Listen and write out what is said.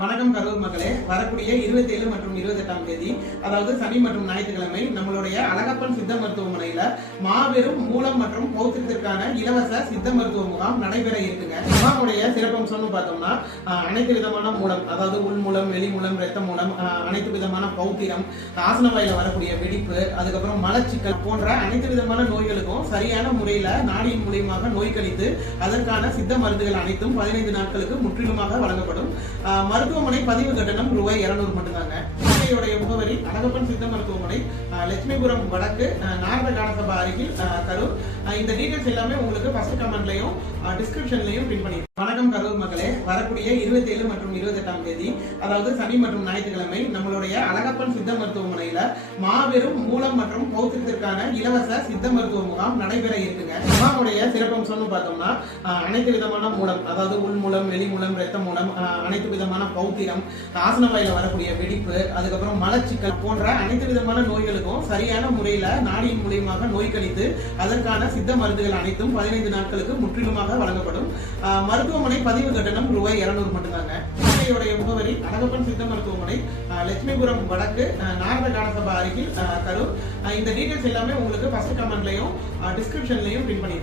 வணக்கம் கரூர் மக்களே. வரக்கூடிய 27 மற்றும் 28ஆம் தேதி, அதாவது சனி மற்றும் ஞாயிற்றுக்கிழமை, நம்மளுடைய அழகப்பன் சித்த மருத்துவமனையில மாபெரும் மூலம் மற்றும் பௌத்திரத்திற்கான இலவச சித்த மருத்துவ முகாம் நடைபெற இருக்குங்க. முகாமுடைய சிறப்பம்சம்னு பார்த்தோம்னா, அனைத்து விதமான மூலம், அதாவது உள் மூலம், வெளி மூலம், ரத்த மூலம், அனைத்து விதமான பௌத்திரம், ஆசன வாயில வரக்கூடிய வெடிப்பு, அதுக்கப்புறம் மலச்சிக்கல் போன்ற அனைத்து விதமான நோய்களுக்கும் சரியான முறையில நாடியின் மூலியமாக நோய் கழித்து அதற்கான சித்த மருந்துகள் அனைத்தும் 15 நாட்களுக்கு முற்றிலுமாக வழங்கப்படும். மருத்துவமனை பதிவு கட்டணம் ரூபாய் 200 மட்டும்தாங்க. முகவரி அழகப்பன் சித்த மருத்துவமனை, லட்சுமிபுரம் வடக்கு, நாரத கானசபா அருகில், கரூர். இந்த டீடைல்ஸ் எல்லாமே உங்களுக்கு ஃபர்ஸ்ட் கமெண்ட்லயும் டிஸ்கிரிப்ஷன்லயும் பின் பண்ணி. வணக்கம் கரூர் மக்களே. வரக்கூடிய 27 மற்றும் 28ஆம் தேதி, அதாவது சனி மற்றும் ஞாயிற்றுக்கிழமை, நம்மளுடைய அழகப்பன் சித்த மருத்துவமனையில மாபெரும் மூலம் மற்றும் பௌத்திரத்திற்கான இலவச சித்த மருத்துவ முகாம் நடைபெற இருக்குங்க. முகாமுடைய சிறப்பம்சம்னு பார்த்தோம்னா, அனைத்து விதமான மூலம், அதாவது உள் மூலம், வெளி மூலம், ரத்த மூலம், அனைத்து விதமான பௌத்திரம், ஆசன வாயில வரக்கூடிய வெடிப்பு, அதுக்கப்புறம் மலச்சிக்கல் போன்ற அனைத்து விதமான நோய்களுக்கும் சரியான முறையில நாடியின் மூலியமாக நோய் கழித்து அதற்கான சித்த மருந்துகள் அனைத்தும் 15 நாட்களுக்கு முற்றிலுமாக வழங்கப்படும். மருத்துவமனை பதிவு கட்டணம் ரூபாய் 200 மட்டும்தாங்க. முகவரி அழகப்பன் சித்த மருத்துவமனை, லட்சுமிபுரம் வடக்கு, நாரத கானசபா அருகில், கரூர். இந்த டீடைல்ஸ் எல்லாமே உங்களுக்கு ஃபர்ஸ்ட் கமெண்ட்லயும் டிஸ்கிரிப்ஷன்லயும் பின் பண்ணி.